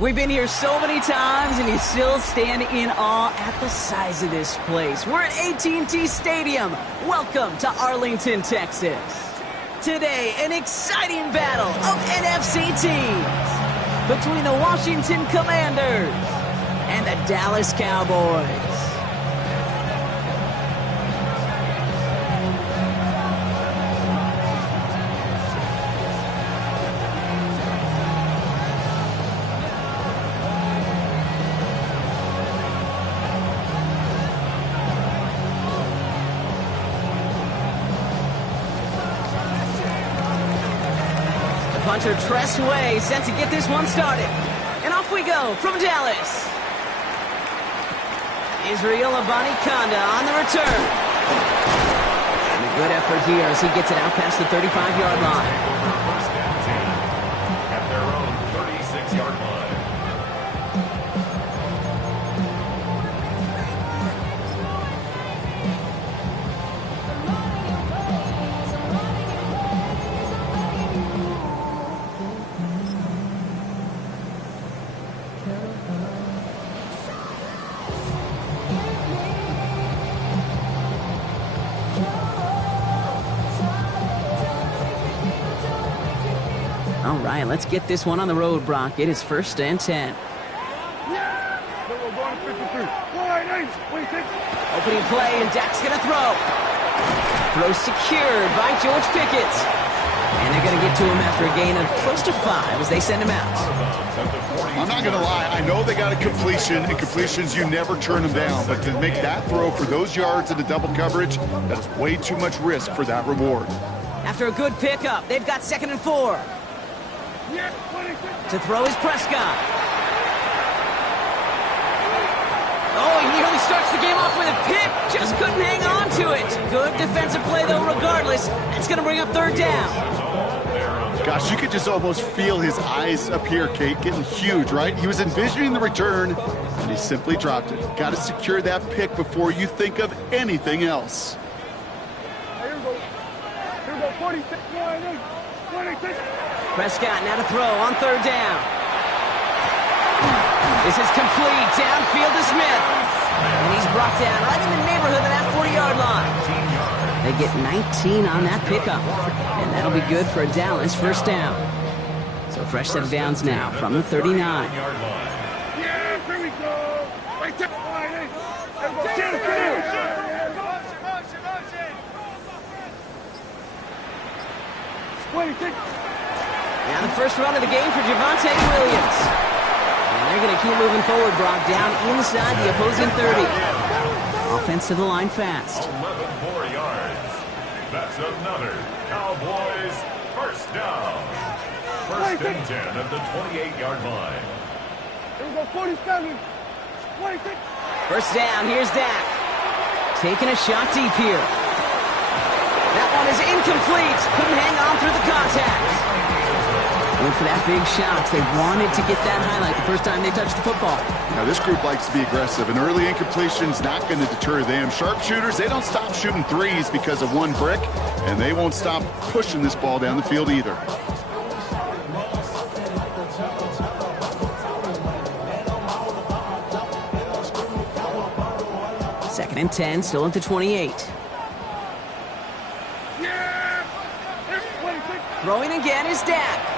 We've been here so many times, and you still stand in awe at the size of this place. We're at AT&T Stadium. Welcome to Arlington, Texas. Today, an exciting battle of NFC teams between the Washington Commanders and the Dallas Cowboys. Punter Tress Way set to get this one started. And off we go from Dallas. Israel Abanikanda on the return. And a good effort here as he gets it out past the 35-yard line. First down 10 at their own 36-yard line. All right, let's get this one on the road, Brock. It is 1st and 10. Opening play, and Dak's going to throw. Throw secured by George Pickett. And they're going to get to him after a gain of close to 5 as they send him out. I'm not going to lie. I know they got a completion, and completions, you never turn them down. But to make that throw for those yards in the double coverage, that is way too much risk for that reward. After a good pickup, they've got 2nd and 4. To throw is Prescott. Oh, he nearly starts the game off with a pick. Just couldn't hang on to it. Good defensive play, though, regardless. That's going to bring up 3rd down. Gosh, you could just almost feel his eyes up here, Kate, getting huge, right? He was envisioning the return, and he simply dropped it. Got to secure that pick before you think of anything else. Here we go, 46. Prescott now to throw on 3rd down. This is complete. Downfield to Smith. And he's brought down right in the neighborhood of that 40-yard line. They get 19 on that pickup. And that'll be good for a Dallas 1st down. So fresh set of downs now from the 39. Yeah, here we go. Right there. 26. Now the first run of the game for Javonte Williams. And they're going to keep moving forward, Brock, down inside the opposing 30. Offense to the line fast. 11 more yards. That's another Cowboys 1st down. 1st and 10 at the 28-yard line. Here we go, 47. 26. First down, here's Dak. Taking a shot deep here. That one is incomplete. Couldn't hang on through the contact. Went for that big shot. They wanted to get that highlight the first time they touched the football. Now, this group likes to be aggressive. An early incompletion's not going to deter them. Sharpshooters, they don't stop shooting threes because of one brick, and they won't stop pushing this ball down the field either. Second and 10, still at the 28. Yeah! 26. Throwing again is Dak.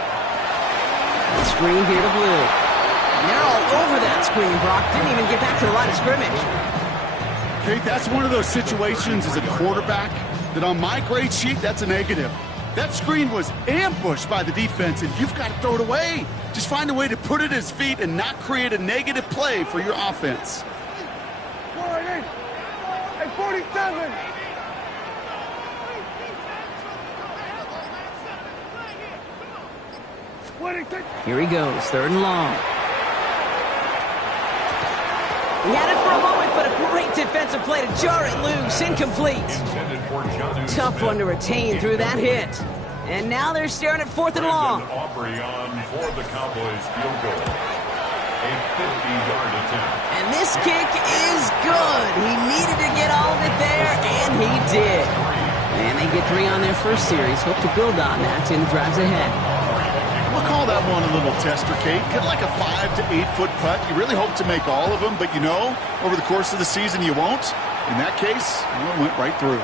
Screen here to Blue. And they're all over that screen. Brock didn't even get back to the line of scrimmage. Kate, that's one of those situations as a quarterback that on my grade sheet, that's a negative. That screen was ambushed by the defense, and you've got to throw it away. Just find a way to put it at his feet and not create a negative play for your offense. 48. And 47. Here he goes, third and long. He had it for a moment, but a great defensive play to jar it loose. Incomplete. Tough one to retain through that hit. And now they're staring at fourth and long. Aubrey on for the Cowboys field goal. A 50-yard attempt. And this kick is good. He needed to get all of it there, and he did. And they get 3 on their first series. Hope to build on that in the drives ahead. We'll call that one a little tester, Kate. Kind of like a 5 to 8 foot putt. You really hope to make all of them, but you know, over the course of the season, you won't. In that case, well, it went right through.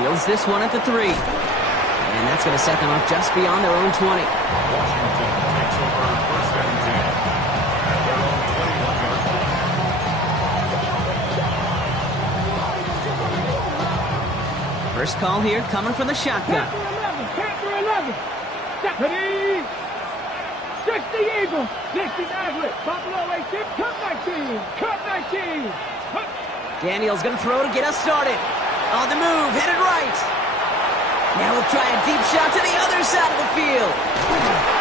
Fields this one at the 3. And that's going to set them up just beyond their own 20. Washington takes over first and 10 at their own 21-yard line. First call here coming from the shotgun. Panther 11. Deputy. 60 Eagles. 60 Maverick. Buffalo 18. Cut 19. Cut 19. Daniels going to throw to get us started. On the move, headed right. Now we'll try a deep shot to the other side of the field.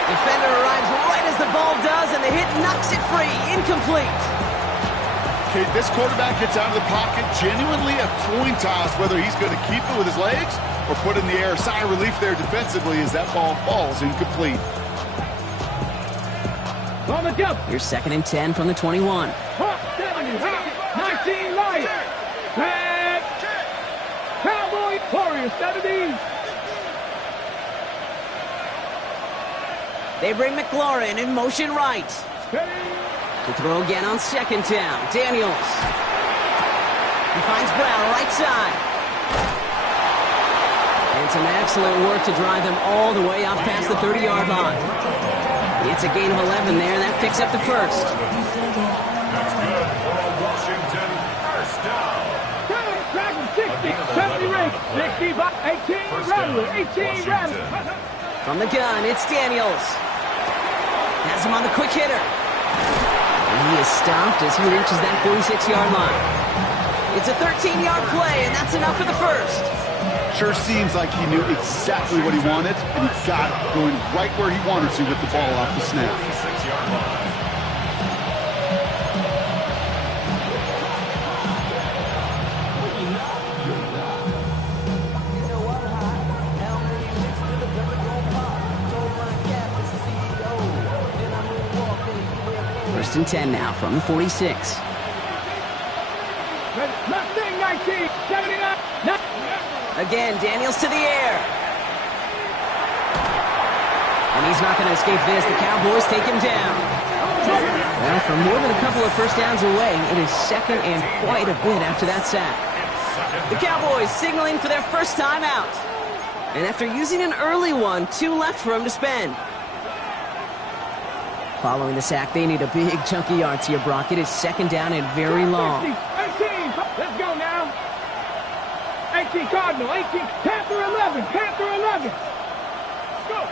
Defender arrives right as the ball does, and the hit knocks it free. Incomplete. Okay, this quarterback gets out of the pocket, genuinely a coin toss whether he's going to keep it with his legs or put it in the air. Sigh of relief there defensively as that ball falls incomplete. On the jump. Here's second and 10 from the 21. 19 Lions. Cowboy Warriors 70. They bring McLaurin in motion right. To throw again on second down. Daniels. He finds Brown right side. And some excellent work to drive them all the way up past the 30-yard line. It's a gain of 11 there. That picks up the first. That's good for a Washington first down. 60, 70 ring, 60 by 18 Rattler, 18 Rattler. From the gun, it's Daniels. Has him on the quick hitter. And he is stopped as he reaches that 46-yard line. It's a 13-yard play, and that's enough for the first. Sure seems like he knew exactly what he wanted, and he got it going right where he wanted to with the ball off the snap. 46-yard line. First and 10 now from the 46. Nothing, 19, 79. Again, Daniels to the air. And he's not going to escape this. The Cowboys take him down. Well, for more than a couple of first downs away, it is second and quite a bit after that sack. The Cowboys signaling for their first time out. And after using an early one, 2 left for him to spend. Following the sack, they need a big chunky yards here, Brock. It is second down and very long. 18, let's go now. 18 Cardinal, 18, Panther 11, Panther 11. Go.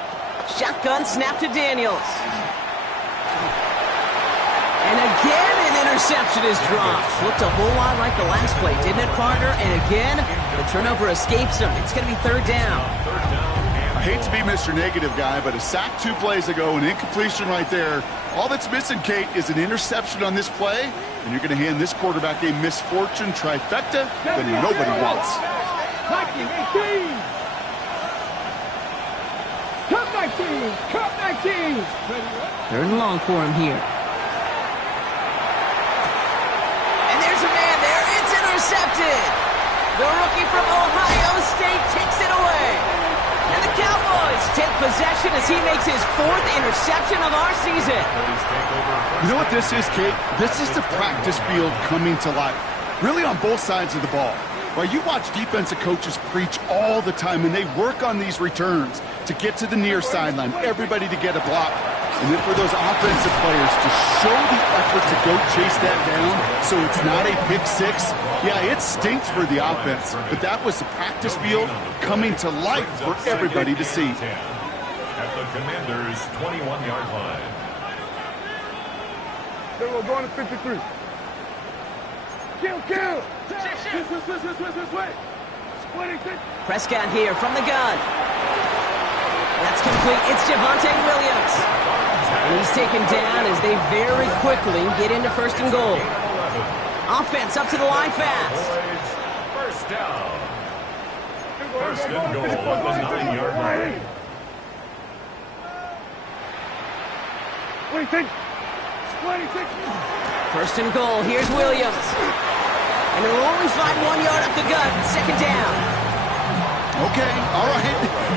Shotgun snap to Daniels. And again, an interception is dropped. Looked a whole lot like the last play, didn't it, partner? And again, the turnover escapes him. It's going to be third down. A Hate to be Mr. Negative guy, but a sack 2 plays ago, an incompletion right there. All that's missing, Kate, is an interception on this play, and you're going to hand this quarterback a misfortune trifecta that nobody wants. 19, 18. Cut 19, cut 19. 3rd and long for him here. And there's a man there. It's intercepted. The rookie from Ohio State takes it away. And the Cowboys take possession as he makes his 4th interception of our season. You know what this is, Kate? This is the practice field coming to life. Really on both sides of the ball. Right, you watch defensive coaches preach all the time, and they work on these returns to get to the near sideline, everybody to get a block. And then for those offensive players to show the effort to go chase that down so it's not a pick 6. Yeah, it stinks for the offense, but that was the practice field coming to life for everybody to see. At the Commanders' 21-yard line. Then we're going to 53. Kill! Switch! Prescott here from the gun. That's complete. It's Javonte Williams. And he's taken down as they very quickly get into 1st and goal. Offense up to the line fast. First down. 1st and goal at the 9-yard line. What do you think? 26. 1st and goal. Here's Williams. And he'll only find 1 yard up the gut. 2nd down. Okay, all right.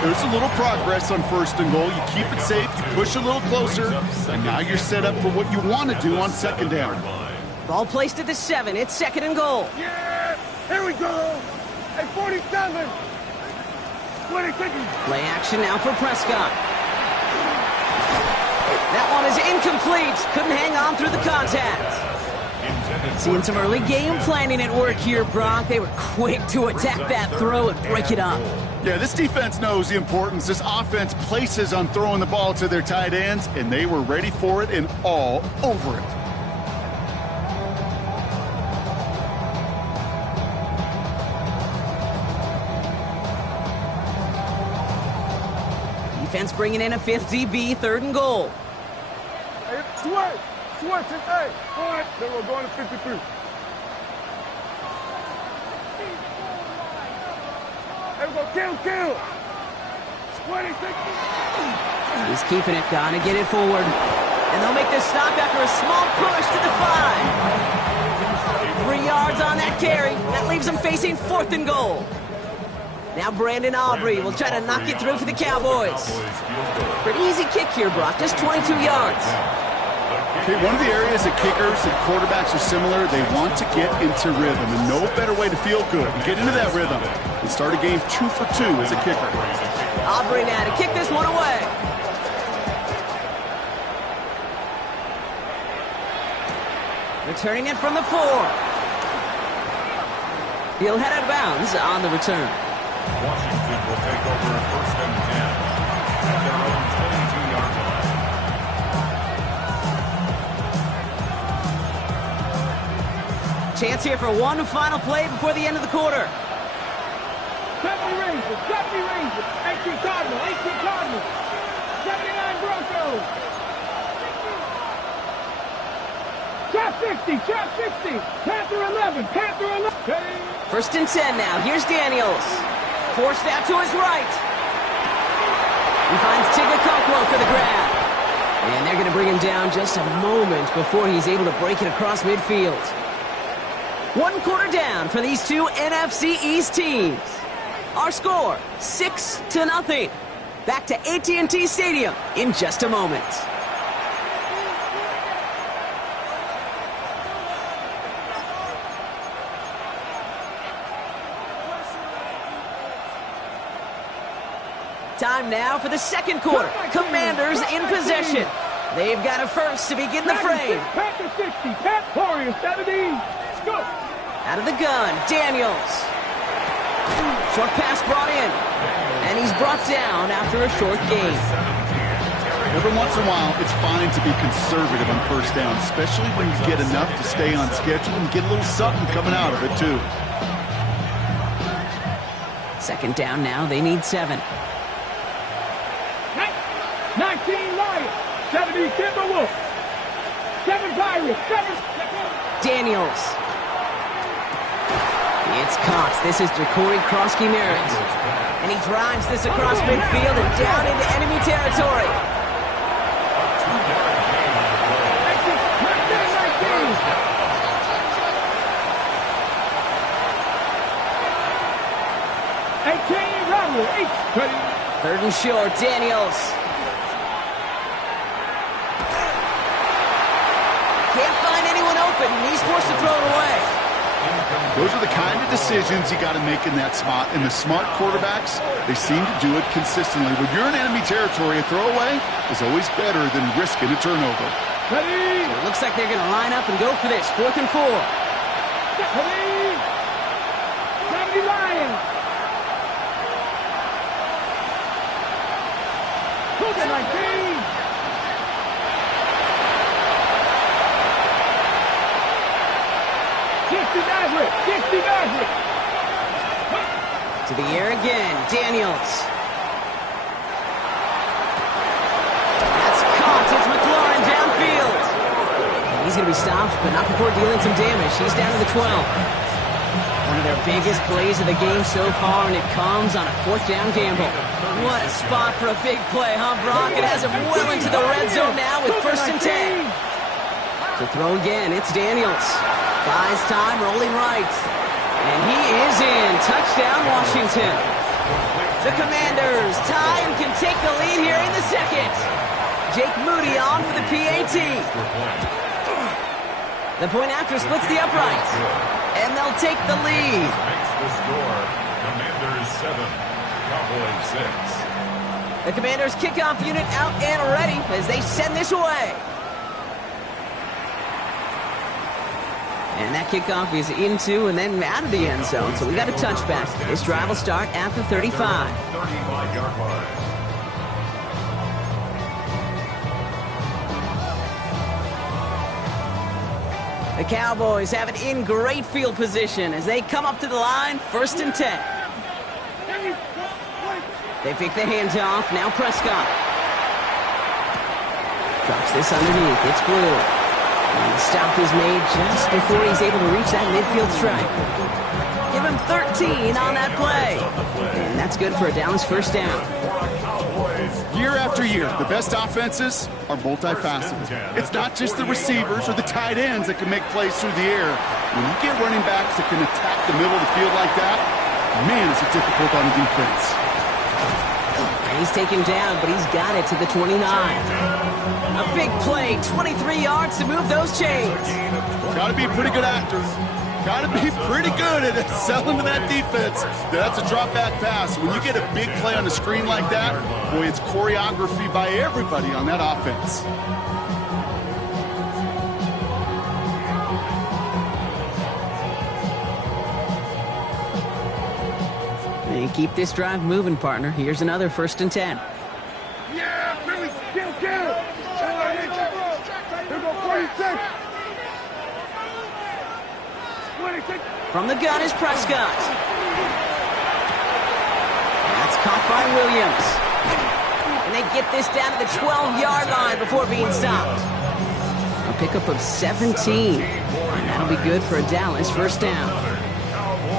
There's a little progress on 1st and goal. You keep it safe, you push a little closer, and now you're set up for what you want to do on 2nd down. Ball placed at the 7. It's 2nd and goal. Yeah! Here we go! At 47! 26! Play action now for Prescott. That one is incomplete. Couldn't hang on through the contact. Seeing some early game planning at work here, Brock. They were quick to attack that throw and break it up. Yeah, this defense knows the importance this offense places on throwing the ball to their tight ends, and they were ready for it and all over it. Defense bringing in a 5th DB, 3rd and goal. Hey, switch! Hey! All right, then we're going to 53. Hey, we go kill! 26! He's keeping it, gotta get it forward. And they'll make this stop after a small push to the 5. 3 yards on that carry. That leaves them facing 4th and goal. Now Brandon Aubrey will try to knock it through for the Cowboys. Pretty easy kick here, Brock, just 22 yards. Okay, one of the areas that kickers and quarterbacks are similar, they want to get into rhythm, and no better way to feel good and get into that rhythm and start a game 2 for 2 as a kicker. Aubrey now to kick this one away. Returning it from the 4. He'll head out of bounds on the return. Washington will take over 1st and 10 at their own 22-yard line. Chance here for one final play before the end of the quarter. 70 Rangers! 18 Cardinals! 79 Broncos! Trap 60! Panther 11! 1st and 10 now. Here's Daniels. Forced out to his right. He finds Tigakonkwo for the grab. And they're going to bring him down just a moment before he's able to break it across midfield. 1 quarter down for these two NFC East teams. Our score, 6-0. Back to AT&T Stadium in just a moment. Time now for the 2nd quarter. Commanders in possession. They've got a first to begin the frame. Panther 60, Panther Warriors 70. Go! Out of the gun, Daniels. Short pass brought in. And he's brought down after a short gain. Every once in a while, it's fine to be conservative on 1st down, especially when you get enough to stay on schedule and get a little something coming out of it, too. 2nd down now, they need 7. 70 Timberwolves. 7 Pirates. 7. Daniels. It's Cox. This is Ja'Cory Krosky-Merritt. And he drives this across midfield and down into enemy territory. 18, Robert. 3rd and short, Daniels. Can't find anyone open, and he's forced to throw it away. Those are the kind of decisions you got to make in that spot. And the smart quarterbacks, they seem to do it consistently. When you're in enemy territory, a throwaway is always better than risking a turnover. Ready. So it looks like they're going to line up and go for this. 4th and 4. Ready. 70 Lions. 19. To the air again, Daniels. That's caught. It's McLaurin downfield. He's going to be stopped, but not before dealing some damage. He's down to the 12. One of their biggest plays of the game so far, and it comes on a 4th down gamble. What a spot for a big play, huh, Brock? It has him well into the red zone now with 1st and 10. To throw again, it's Daniels. Buys time, rolling right. And he is in. Touchdown, Washington. The Commanders tie and can take the lead here in the 2nd. Jake Moody on for the PAT. The point after splits the uprights. And they'll take the lead. Makes the score. Commanders 7, Cowboys 6. The Commanders kickoff unit out and ready as they send this away. And that kickoff is into and then out of the end zone. So we got a touchback. This drive will start after 35. 35-yard line. The Cowboys have it in great field position as they come up to the line, 1st and 10. They pick the hands off. Now Prescott. Drops this underneath. It's Blue. And the stop is made just before he's able to reach that midfield strike. Give him 13 on that play. And that's good for a Dallas 1st down. Year after year, the best offenses are multifaceted. It's not just the receivers or the tight ends that can make plays through the air. When you get running backs that can attack the middle of the field like that, man, is it difficult on the defense. He's taken down, but he's got it to the 29. A big play, 23 yards to move those chains. Got to be a pretty good actor. Got to be pretty good at selling to that defense. That's a drop back pass. When you get a big play on the screen like that, boy, it's choreography by everybody on that offense. And keep this drive moving, partner. Here's another 1st and 10. Yeah, Billy, kill. Here go 46. 26. From the gun is Prescott. That's caught by Williams. And they get this down to the 12-yard line before being stopped. A pickup of 17. And that'll be good for a Dallas 1st down.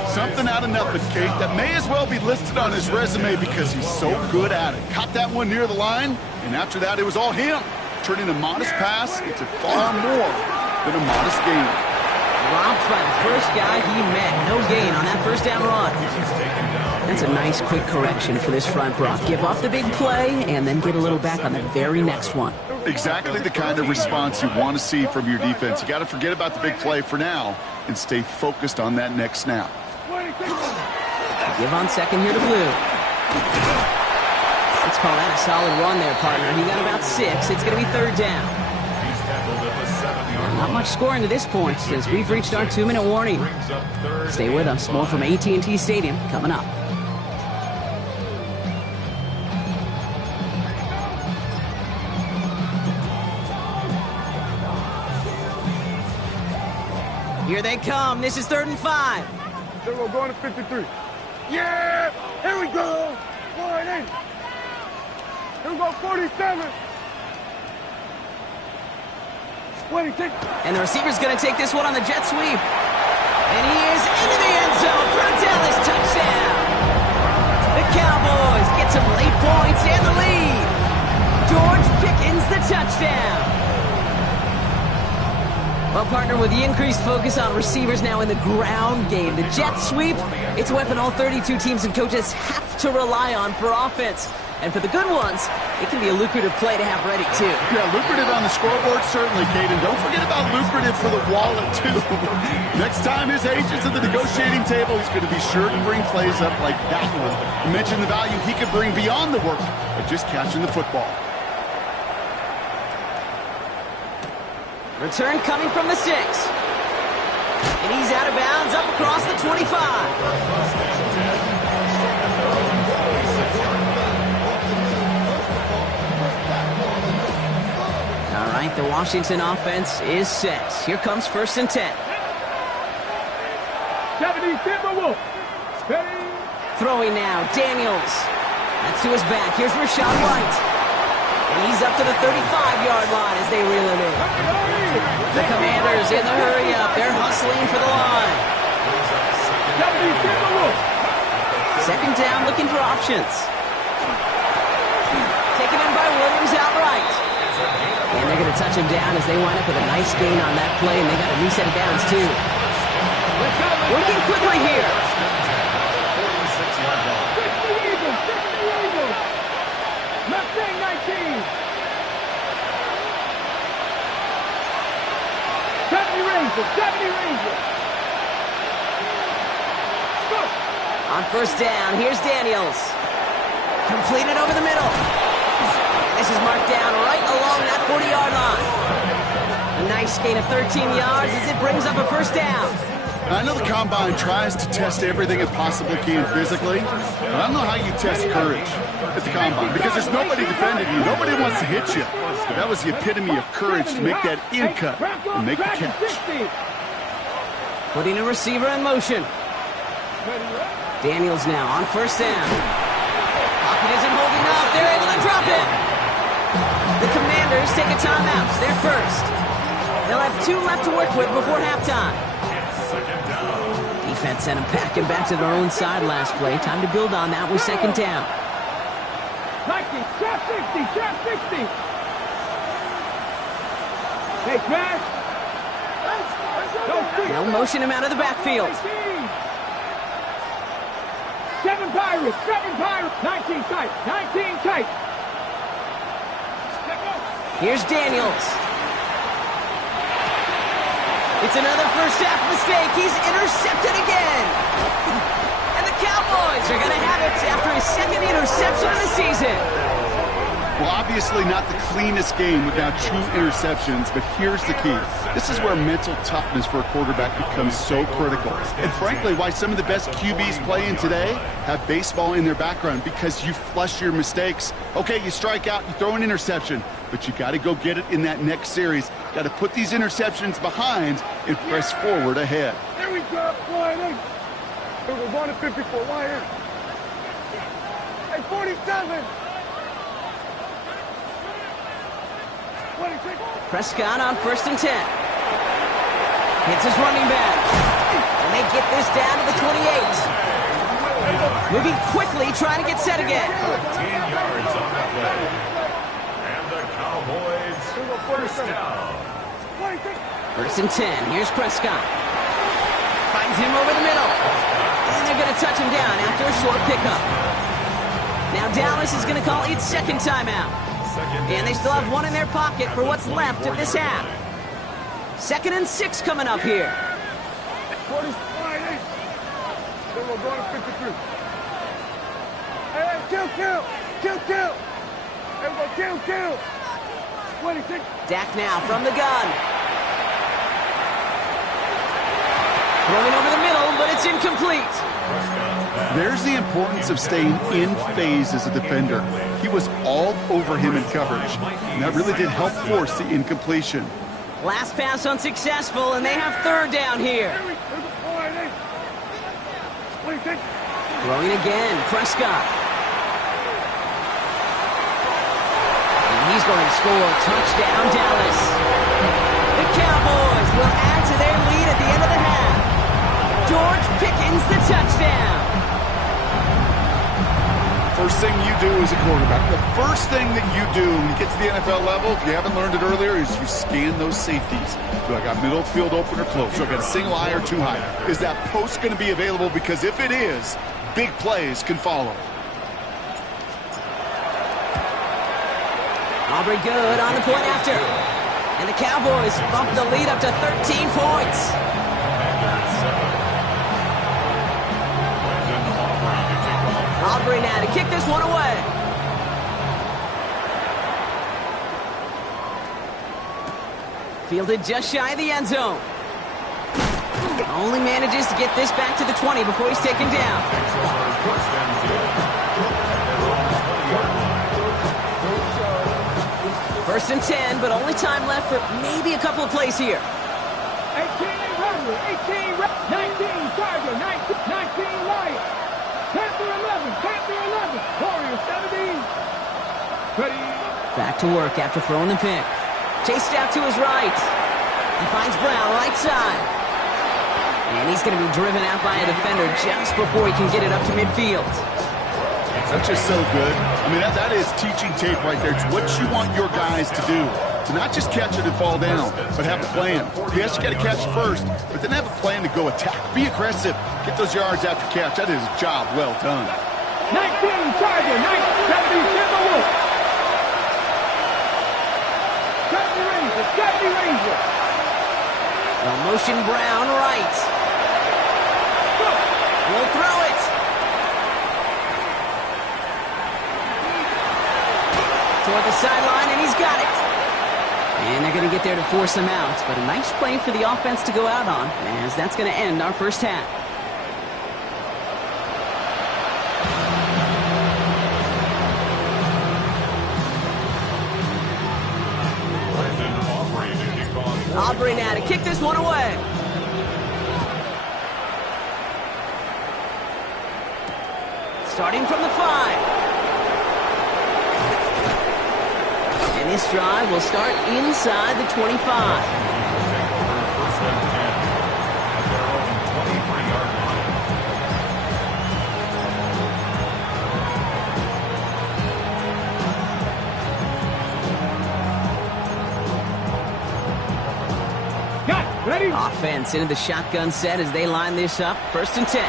Something out of nothing, Kate, that may as well be listed on his resume because he's so good at it. Caught that one near the line, and after that, it was all him. Turning a modest pass into far more than a modest gain. Dropped by the first guy he met. No gain on that 1st down run. That's a nice quick correction for this front, Brock. Give up the big play and then get a little back on the very next one. Exactly the kind of response you want to see from your defense. You got to forget about the big play for now and stay focused on that next snap. Give on 2nd here to Blue. Let's call that a solid run there, partner. He got about 6. It's going to be 3rd down. He's tackled at the 7-yard line. Not much scoring to this point since we've reached our 2-minute warning. Brings up 3rd. Stay with us. More from AT&T Stadium coming up. Here they come. This is 3rd and 5. Here we go, going to 53. Yeah! Here we go! 48. Here we go, 47. And the receiver's going to take this one on the jet sweep. And he is into the end zone for a Dallas touchdown. The Cowboys get some late points and the lead. George Pickens the touchdown. Well, partner, with the increased focus on receivers now in the ground game, the jet sweep, it's a weapon all 32 teams and coaches have to rely on for offense. And for the good ones, it can be a lucrative play to have ready, too. Yeah, lucrative on the scoreboard, certainly, Caden. Don't forget about lucrative for the wallet, too. Next time his agent's at the negotiating table, he's going to be sure to bring plays up like that one. You mentioned the value he could bring beyond the work of just catching the football. Return coming from the 6. And he's out of bounds up across the 25. All right, the Washington offense is set. Here comes 1st and 10. 70 Timberwolves. Steady. Throwing now, Daniels. That's to his back. Here's Rashad White. And he's up to the 35-yard line as they reel him in. The Commanders in the hurry up. They're hustling for the line. 70 Timberwolves. 2nd down, looking for options. Taken in by Williams outright. And they're going to touch him down as they wind up with a nice gain on that play, and they got a new set of downs, too. Working quickly here. 60 Eagles. 60 Eagles. Mustang 19. 70 Rangers. 70 Rangers. Go. On 1st down, here's Daniels. Completed over the middle. This is marked down right along that 40-yard line. A nice gain of 13 yards as it brings up a 1st down. I know the Combine tries to test everything it possibly can physically, but I don't know how you test courage at the Combine because there's nobody defending you. Nobody wants to hit you. But that was the epitome of courage to make that in cut and make the catch. Putting a receiver in motion. Daniels now on 1st down. Pocket isn't holding up. They're able to drop it. The Commanders take a timeout. They're first. They'll have 2 left to work with before halftime. Defense sent them packing back to their own side last play. Time to build on that with 2nd down. 19, trap 60, trap 60. Hey, Crash. They'll motion him out of the backfield. 7 Pirates, 7 Pirates. 19 tight, 19 tight. Here's Daniels. It's another first half mistake. He's intercepted again. And the Cowboys are going to have it after his 2nd interception of the season. Well, obviously not the cleanest game without 2 interceptions, but here's the key. This is where mental toughness for a quarterback becomes so critical. And frankly, why some of the best QBs playing today have baseball in their background, because you flush your mistakes. Okay, you strike out, you throw an interception, but you got to go get it in that next series. Got to put these interceptions behind and press forward ahead. There we go, line in. We're going to 54, line in. Hey, 47. 26. Prescott on 1st and 10. Hits his running back. And they get this down to the 28. Moving quickly, trying to get set again. 10 yards on the play. And the Cowboys first down. 1st and 10. Here's Prescott. Finds him over the middle. And they're going to touch him down after a short pickup. Now Dallas is going to call its 2nd timeout. And they still have 1 in their pocket for what's left of this half. 2nd and 6 coming up here. 48. Then we're going to 53. Hey, kill. Hey, we're kill. 26. Dak now from the gun. Throwing over the middle, but it's incomplete. There's the importance of staying in phase as a defender. He was all over him in coverage, and that really did help force the incompletion. Last pass unsuccessful, and they have 3rd down here. Throwing again, Prescott. And he's going to score. Touchdown, Dallas. The Cowboys will add to their lead at the end of the half. George Pickens the touchdown. First thing you do as a quarterback, the first thing that you do when you get to the NFL level, if you haven't learned it earlier, is you scan those safeties. Do I got middle field open or close? Do I got a single eye or two high? Is that post going to be available? Because if it is, big plays can follow. Aubrey good on the point after. And the Cowboys bump the lead up to 13 points. Aubrey now to kick this one away. Fielded just shy of the end zone. Only manages to get this back to the 20 before he's taken down. First and 10, but only time left for maybe a couple of plays here. 18 Runner, 18 19 Charger, 19 Lion. Panther 11, Panther 11. Warriors 17. Ready. Back to work after throwing the pick. Chased out to his right. He finds Brown right side. And he's going to be driven out by a defender just before he can get it up to midfield. That's just so good. I mean, that is teaching tape right there. It's what you want your guys to do. To not just catch it and fall down, but have a plan. Yes, you got to catch it first, but then have a plan to go attack. Be aggressive. Get those yards after catch. That is a job well done. 19 Charger, 70 Timberwolves. 70 Rangers, 70 Rangers. Well, motion Brown right. We'll throw it. Toward the sideline, and he's got it. And they're going to get there to force him out. But a nice play for the offense to go out on, as that's going to end our first half. Aubrey now to kick this one away. Starting from the 5. And this drive will start inside the 25. Ready? Offense into the shotgun set as they line this up. First and 10.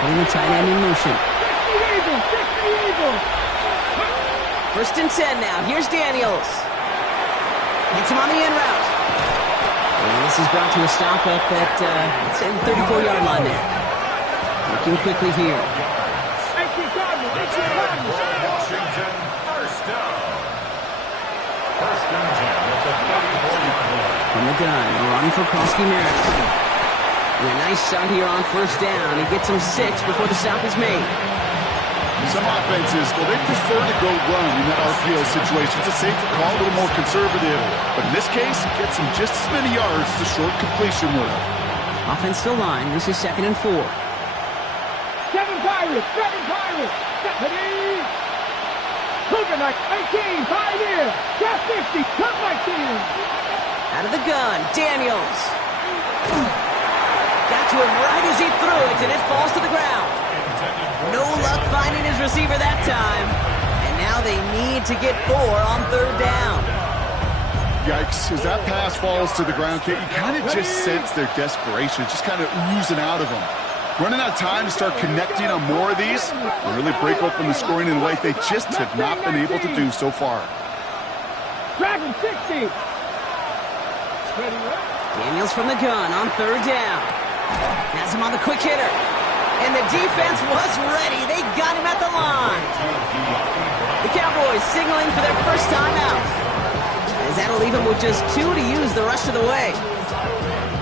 Putting the tight end in motion. 60 Eagles. First and 10 now. Here's Daniels. Gets him on the in route. And this is brought to a stop up at, let's say, the 34-yard line there. Looking quickly here. Washington, first down. First and 10 at the 34-yard line. From the gun, a run for Krosky-Merritt. And a nice start here on first down. He gets him 6 before the stop is made. Some offenses, well, they prefer to go run in that RPO situation. It's a safer call, a little more conservative. But in this case, it gets him just as many yards as a short completion would have. Offense still line. This is 2nd and 4. 7 Pirates. Stephanie. Cougar 18, Pioneer. Got 50, cut 19. Out of the gun, Daniels. Got to him right as he threw it, and it falls to the ground. No luck finding his receiver that time. And now they need to get 4 on third down. Yikes, as that pass falls to the ground, Kate, you kind of just sense their desperation, just kind of oozing out of them. Running out of time to start connecting on more of these and really break open the scoring in a way they just have not been able to do so far. Dragon 60. Daniels from the gun on third down. Has him on the quick hitter. And the defense was ready. They got him at the line. The Cowboys signaling for their first time out. As that'll leave him with just 2 to use the rest of the way.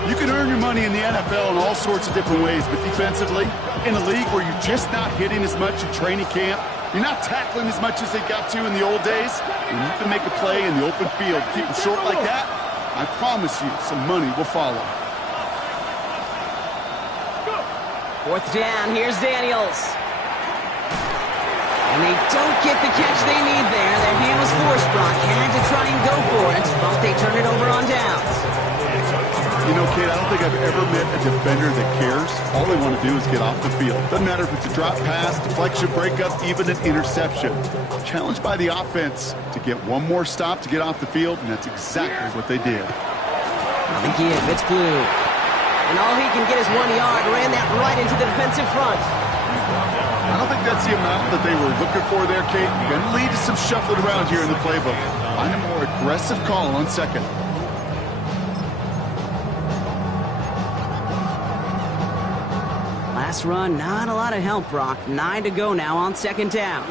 You can earn your money in the NFL in all sorts of different ways, but defensively, in a league where you're just not hitting as much in training camp, you're not tackling as much as they got to in the old days, when you can make a play in the open field, keep it short like that, I promise you some money will follow. Fourth down, here's Daniels. And they don't get the catch they need there. Their hand was forced. Brock had to try and go for it, but they turn it over on downs. You know, Kate, I don't think I've ever met a defender that cares. All they want to do is get off the field. Doesn't matter if it's a drop pass, deflection, breakup, even an interception. Challenged by the offense to get one more stop to get off the field, and that's exactly what they did. On the give, it's Blue. And all he can get is 1 yard. Ran that right into the defensive front. I don't think that's the amount that they were looking for there, Kate. Going to lead to some shuffling around here in the playbook. Find a more aggressive call on second. Last run, not a lot of help, Brock. 9 to go now on second down.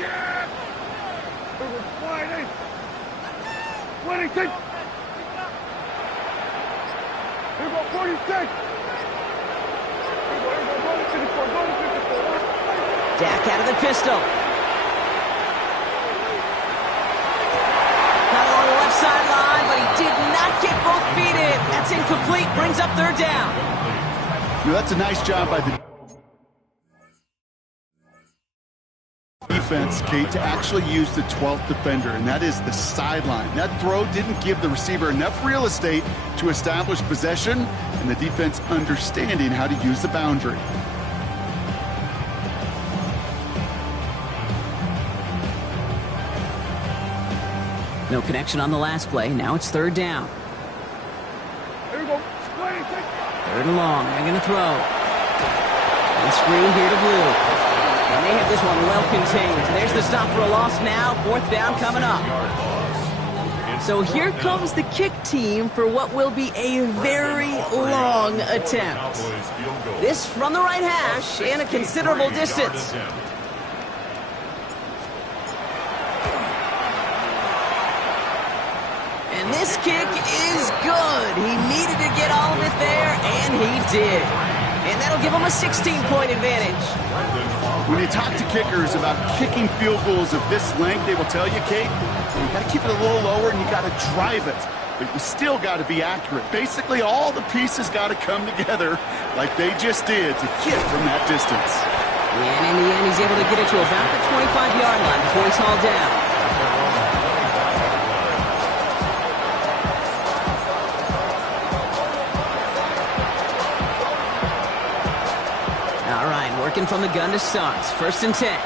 26. 46. Dak out of the pistol. Got along the left sideline, but he did not get both feet in. That's incomplete. Brings up third down. You know, that's a nice job by the defense, Kate, to actually use the 12th defender, and that is the sideline. That throw didn't give the receiver enough real estate to establish possession, and the defense understanding how to use the boundary. No connection on the last play. Now it's third down. Here we go. 26. Third and long. They're going to throw. And screen here to Blue. And they have this one well contained. There's the stop for a loss now. Fourth down coming up. So here comes the kick team for what will be a very long attempt. This from the right hash and a considerable distance. And this kick is good. He needed to get all of it there, and he did. And that'll give him a 16-point advantage. When you talk to kickers about kicking field goals of this length, they will tell you, Kate, you got to keep it a little lower and you got to drive it. But you still got to be accurate. Basically, all the pieces got to come together like they just did to hit from that distance. And in the end, he's able to get it to about the 25-yard line before he's hauled down. Working from the gun to start. First and 10.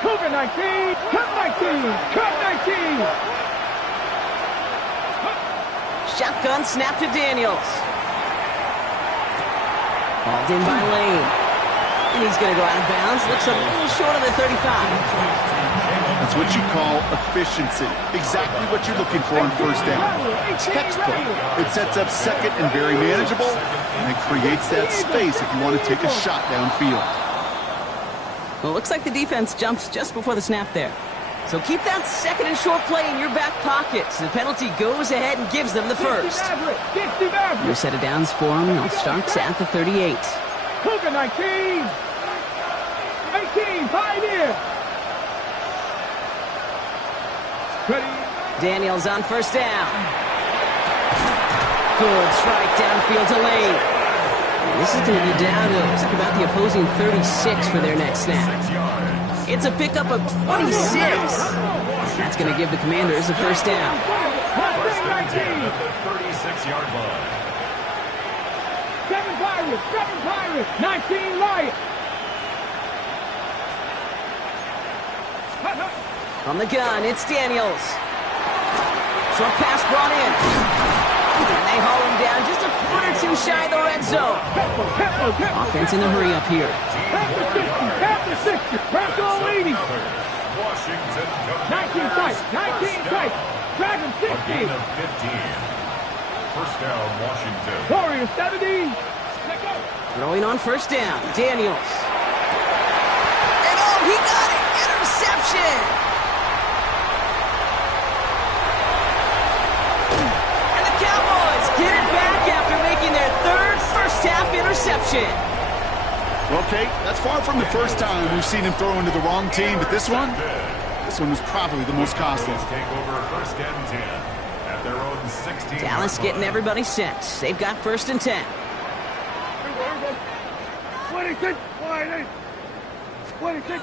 Cougar 19. Cut 19. Cut 19. Shotgun snap to Daniels. Hauled in by Lane. And he's going to go out of bounds. Looks a little short of the 35. That's what you call efficiency. Exactly what you're looking for on first down. Textbook. It sets up second and very manageable, and it creates that space if you want to take a shot downfield. Well, it looks like the defense jumps just before the snap there. So keep that second and short play in your back pocket. So the penalty goes ahead and gives them the first. New set of downs for them. They'll start at the 38. Cougar 19. 18. Pioneer. Daniels on first down. Good strike downfield to Lane. And this is going to be down to about the opposing 36 for their next snap. It's a pickup of 26. That's going to give the Commanders a first down. First and 10 at the 36-yard line. 7 Pirates, 19 Lions. From the gun, it's Daniels. Short pass brought in. And they haul him down just a foot or two shy of the red zone. Offense in the hurry up here. After 60, Bronco leading. 19 tight, 19 tight. Dragon 60. A gain of 15. First down, Washington. Warriors 70. Throwing on first down, Daniels. And oh, he got it! Interception! Get it back after making their third first-half interception. Well, Kate, that's far from the first time we've seen him throw into the wrong team, but this one was probably the most costly. Take over first and 10 at their own 16. Dallas getting everybody set. They've got first and 10. 26. 26.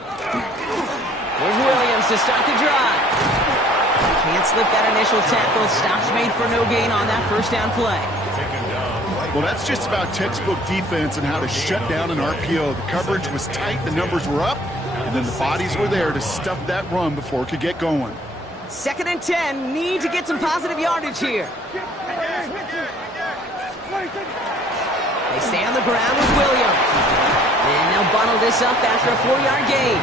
There's Williams to start the drive. Can't slip that initial tackle. Stops made for no gain on that first down play. Well, that's just about textbook defense and how to shut down an RPO. The coverage was tight, the numbers were up, and then the bodies were there to stuff that run before it could get going. 2nd and 10. Need to get some positive yardage here. They stay on the ground with Williams. And they'll bundle this up after a 4-yard gain.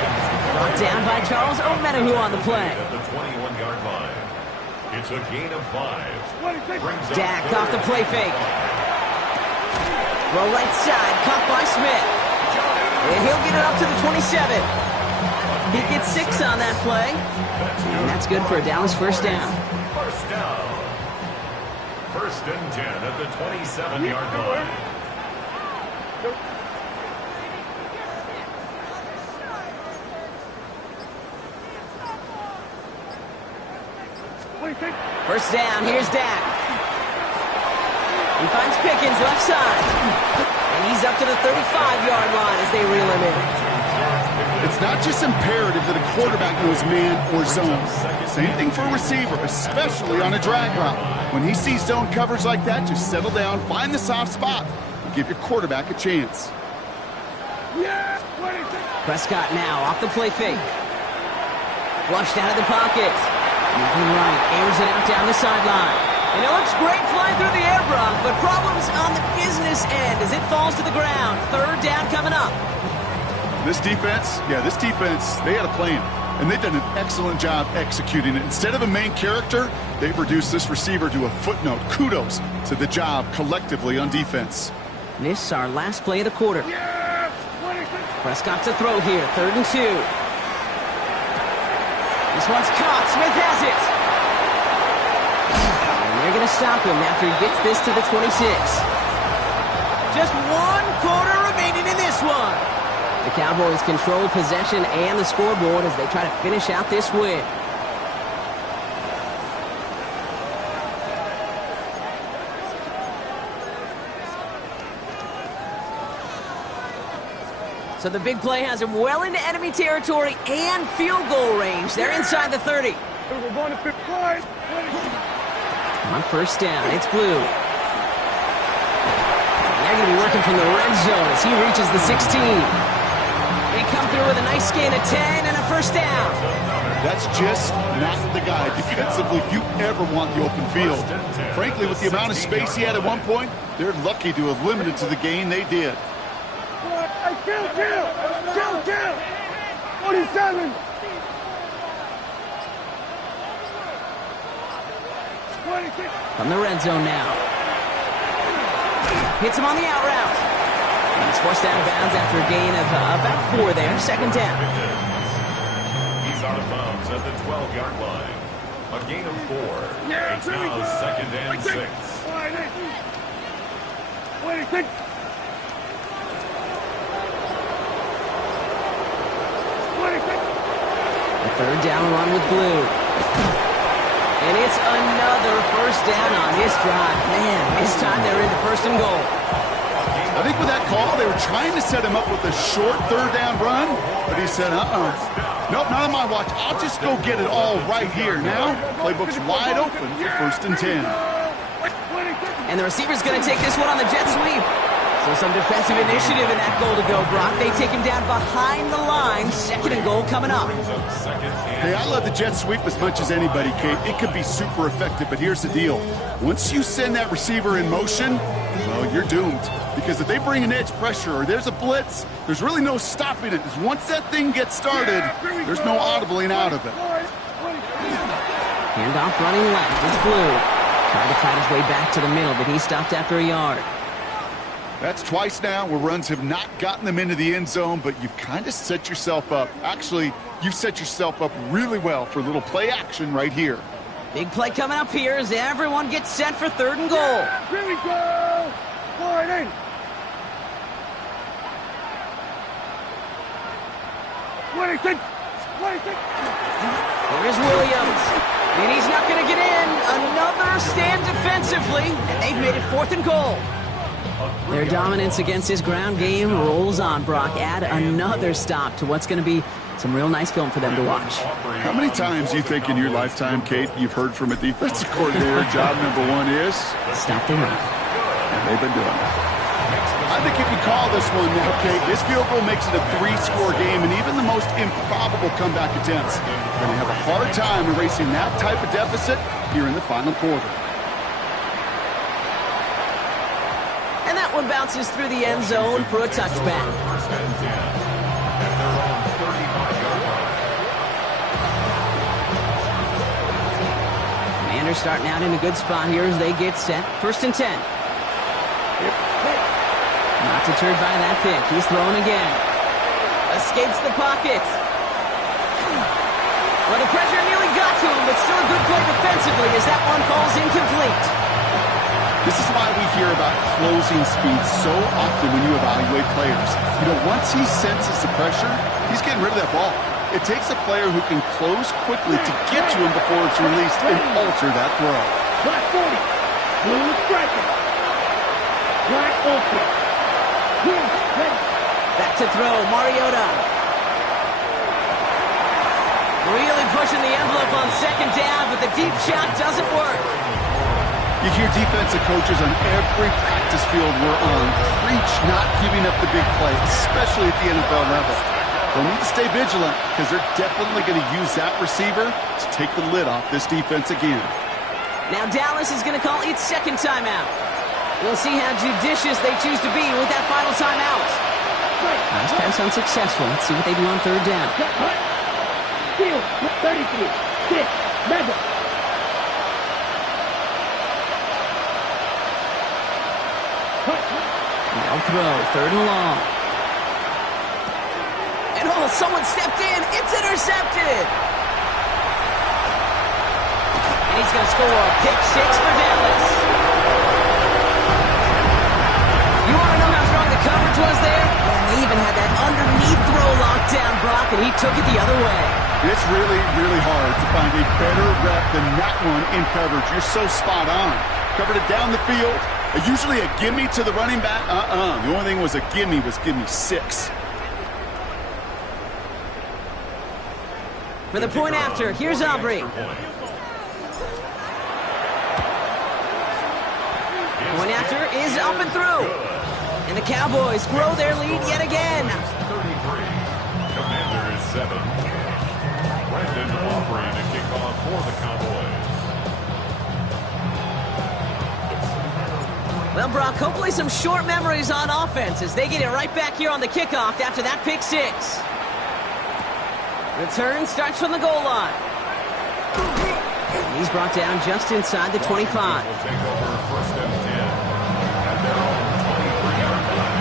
Brought down by Charles Omenihu on the play. At the 21-yard line. It's a gain of 5. Dak off the play fake. Roll right side, caught by Smith. And he'll get it up to the 27. He gets 6 on that play. And that's good for a Dallas first down. First down. 1st and 10 at the 27-yard line. First down, here's Dak. He finds Pickens left side. And he's up to the 35-yard line as they reel him in. It's not just imperative that a quarterback knows man or zone. Same thing for a receiver, especially on a drag route. When he sees zone coverage like that, just settle down, find the soft spot, and give your quarterback a chance. Prescott now off the play fake. Flushed out of the pocket. Moving right, airs it out down the sideline. And it looks great flying through the air, Brock, but problems on the business end as it falls to the ground. 3rd down coming up. This defense, they had a plan, and they've done an excellent job executing it. Instead of a main character, they've reduced this receiver to a footnote. Kudos to the job collectively on defense. This is our last play of the quarter. Prescott to throw here, 3rd and 2. This one's caught. Smith has it. And they're going to stop him after he gets this to the 26. Just 1 quarter remaining in this one. The Cowboys control possession and the scoreboard as they try to finish out this win. So the big play has him well into enemy territory and field goal range. They're inside the 30. On first down, it's Blue. They're going to be working from the red zone as he reaches the 16. They come through with a nice gain of 10 and a first down. That's just not the guy defensively you ever want the open field. Frankly, with the amount of space he had at one point, they're lucky to have limited to the gain they did. Kill! 47! 26! From the red zone now. Hits him on the out route. And he's forced out of bounds after a gain of about 4 there. 2nd down. He's out of bounds at the 12-yard line. A gain of 4. It's now 2nd and 6. 26! A 3rd down run with Blue. And it's another first down on this drive. Man, this time they're into 1st and goal. I think with that call, they were trying to set him up with a short 3rd down run, but he said, nope, not on my watch. I'll just go get it all right here. Now, playbook's wide open for 1st and 10. And the receiver's going to take this one on the jet sweep. So some defensive initiative in that goal to go, Brock. They take him down behind the line. 2nd and goal coming up. Hey, I love the jet sweep as much as anybody, Kate. It could be super effective, but here's the deal. Once you send that receiver in motion, well, you're doomed. Because if they bring an edge pressure or there's a blitz, there's really no stopping it. Because once that thing gets started, there's no audibling out of it. Handoff running left. It's Blue. Tried to fight his way back to the middle, but he stopped after a yard. That's twice now where runs have not gotten them into the end zone, but you've kind of set yourself up. Actually, you've set yourself up really well for a little play action right here. Big play coming up here as everyone gets set for 3rd and goal. Here we go! Forward in! Here's Williams. And he's not going to get in. Another stand defensively, and they've made it 4th and goal. Their dominance against his ground game rolls on, Brock. Add another stop to what's going to be Some real nice film for them to watch. How many times do you think in your lifetime, Kate, you've heard from a defensive coordinator, job number one is? Stop the run. And they've been doing it. I think you can call this one now, Kate. This field goal makes it a 3-score game, and even the most improbable comeback attempts are going to have a hard time erasing that type of deficit here in the final quarter. And that one bounces through the end zone for a touchback. First and 10 at their own 35-yard line. Commanders starting out in a good spot here as they get set. First and 10. Not deterred by that pick. He's throwing again. Escapes the pocket. Well, the pressure nearly got to him, but still a good play defensively as that one falls incomplete. This is why we hear about closing speed so often when you evaluate players. You know, once he senses the pressure, he's getting rid of that ball. It takes a player who can close quickly to get to him before it's released and alter that throw. Black 40. Blue striker. Black open. Back to throw, Mariota. Really pushing the envelope on second down, but the deep shot doesn't work. You hear defensive coaches on every practice field we're on preach not giving up the big play, especially at the NFL level. They'll need to stay vigilant because they're definitely going to use that receiver to take the lid off this defense again. Now Dallas is going to call its second timeout. We'll see how judicious they choose to be with that final timeout. Last pass unsuccessful. Let's see what they do on third down. Field, 33, 6, Madden. Now throw, third and long. And oh, someone stepped in. It's intercepted. And he's going to score. Pick 6 for Dallas. You want to know how strong the coverage was there? And they even had that underneath throw locked down, Brock, and he took it the other way. It's really, really hard to find a better rep than that one in coverage. You're so spot on. Covered it down the field. Usually a gimme to the running back. The only thing was a gimme 6. For the point after, here's Aubrey. Point after is up and through. And the Cowboys grow their lead yet again. 33. Commanders 7. Brandon Aubrey to kick off for the Cowboys. Well, Brock, hopefully some short memories on offense as they get it right back here on the kickoff after that pick 6. Return starts from the goal line. And he's brought down just inside the 25. Will take over first and 10 at their own 23-yard line.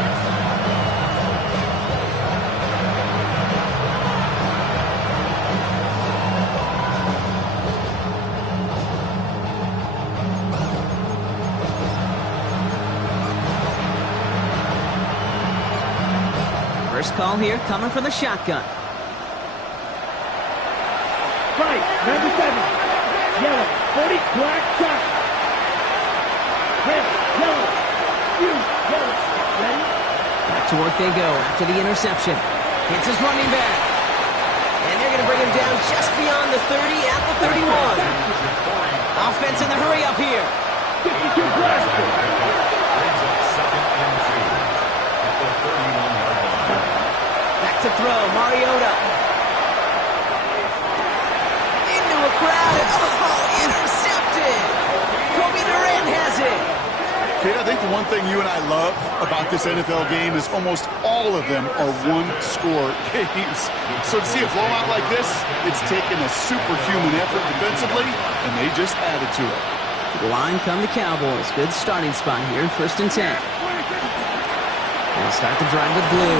First call here coming from the shotgun. Right, number 7. Yellow, 40, black, shot. Red, yellow, blue, yellow. Ready? Back to work they go after the interception. Hits his running back. And they're going to bring him down just beyond the 30 at the 31. Offense in the hurry up here. 52 black. Brings up second and 2 at the 31-yard line. Back to throw, Mariota. Into a crowd and intercepted. Kobe Durant has it. Kate, I think the one thing you and I love about this NFL game is almost all of them are one-score games. So to see a blowout like this, it's taken a superhuman effort defensively, and they just added to it. To the line come the Cowboys. Good starting spot here, first and 10. They'll start the drive with Blue.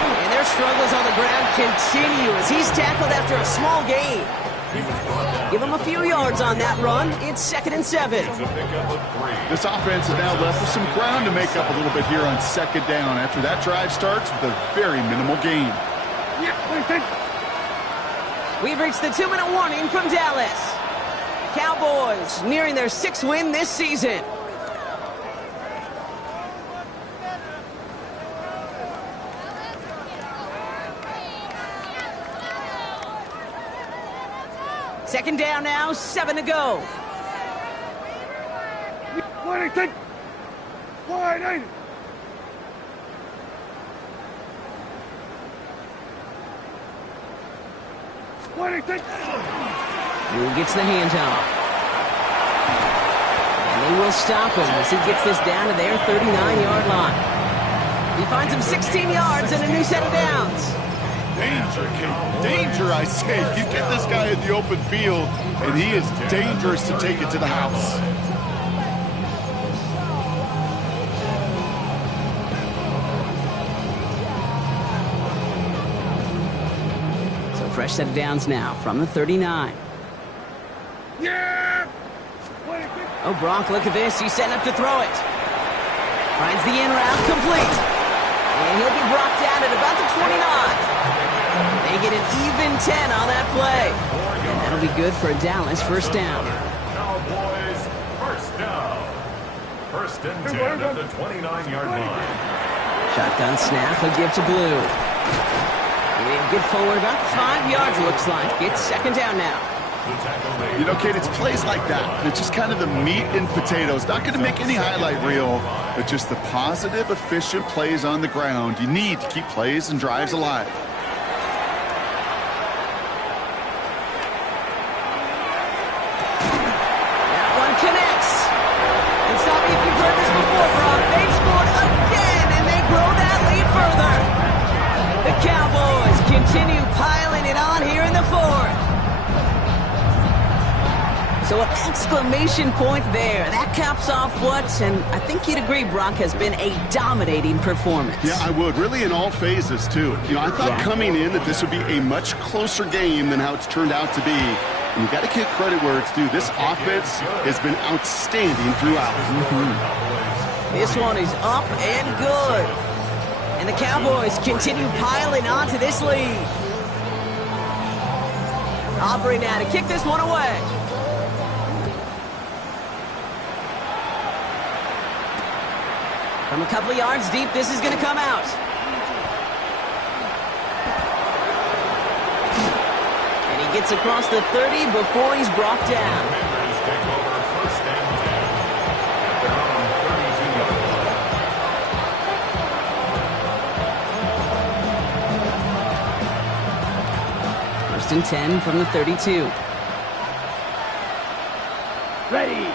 And their struggles on the ground continue as he's tackled after a small gain. Give him a few yards on that run. It's second and 7. This offense is now left with some ground to make up a little bit here on second down after that drive starts with a very minimal gain. We've reached the 2-minute warning from Dallas. Cowboys nearing their 6th win this season. Second down now, 7 to go. Who gets the handoff? And they will stop him as he gets this down to their 39-yard line. He finds him 16 yards and a new set of downs. Danger, Kate. Danger, I say. You get this guy in the open field, and he is dangerous to take it to the house. So fresh set of downs now from the 39. Oh, Brock, look at this. He's setting up to throw it. Finds the in route complete. And he'll be brought down at about the 29. They get an even 10 on that play. And that'll be good for a Dallas first down. Cowboys first down. First and 10 at the 29-yard line. Shotgun snap, a give to Blue. He'll get forward about 5 yards, looks like. It's second down now. You know, Kate, it's plays like that. It's just kind of the meat and potatoes. Not going to make any highlight reel, but just the positive, efficient plays on the ground. You need to keep plays and drives alive. That one connects. And stop me if you've heard this before, Brock. They've scored again, and they grow that lead further. The Cowboys continue piling it on here in the fourth. So an exclamation point there. That caps off what, and I think you'd agree, Brock, has been a dominating performance. Yeah, I would. Really in all phases, too. You know, I thought coming in that this would be a much closer game than how it's turned out to be. And you got to give credit where it's due. This offense has been outstanding throughout. This one is up and good. And the Cowboys continue piling on to this lead. Aubrey now to kick this one away. From a couple of yards deep, this is going to come out. And he gets across the 30 before he's brought down. Take over first and 10 at their own 32-yard line. First and 10 from the 32. Ready.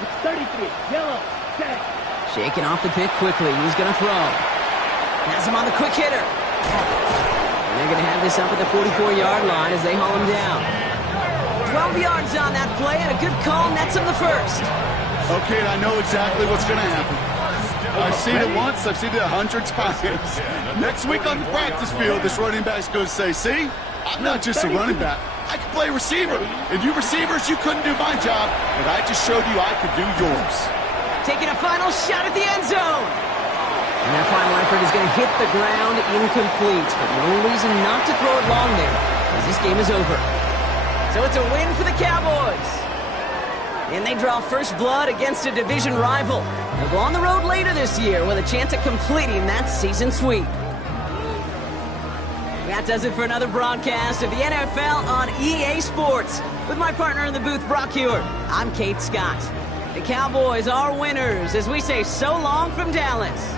It's 33. Yellow. Set. Shaking off the pick quickly. He's going to throw. Has him on the quick hitter. And they're going to have this up at the 44-yard line as they haul him down. 12 yards on that play, and a good call nets him the first. Okay, I know exactly what's going to happen. I've seen it once. I've seen it 100 times. Next week on the practice field, this running back's going to say, see, I'm not just a running back. I can play receiver. And you receivers, you couldn't do my job, but I just showed you I could do yours. Taking a final shot at the end zone. And that final effort is going to hit the ground incomplete. But no reason not to throw it long there, as this game is over. So it's a win for the Cowboys. And they draw first blood against a division rival. They'll go on the road later this year with a chance at completing that season sweep. That does it for another broadcast of the NFL on EA Sports. With my partner in the booth, Brock Hewitt, I'm Kate Scott. The Cowboys are winners as we say so long from Dallas.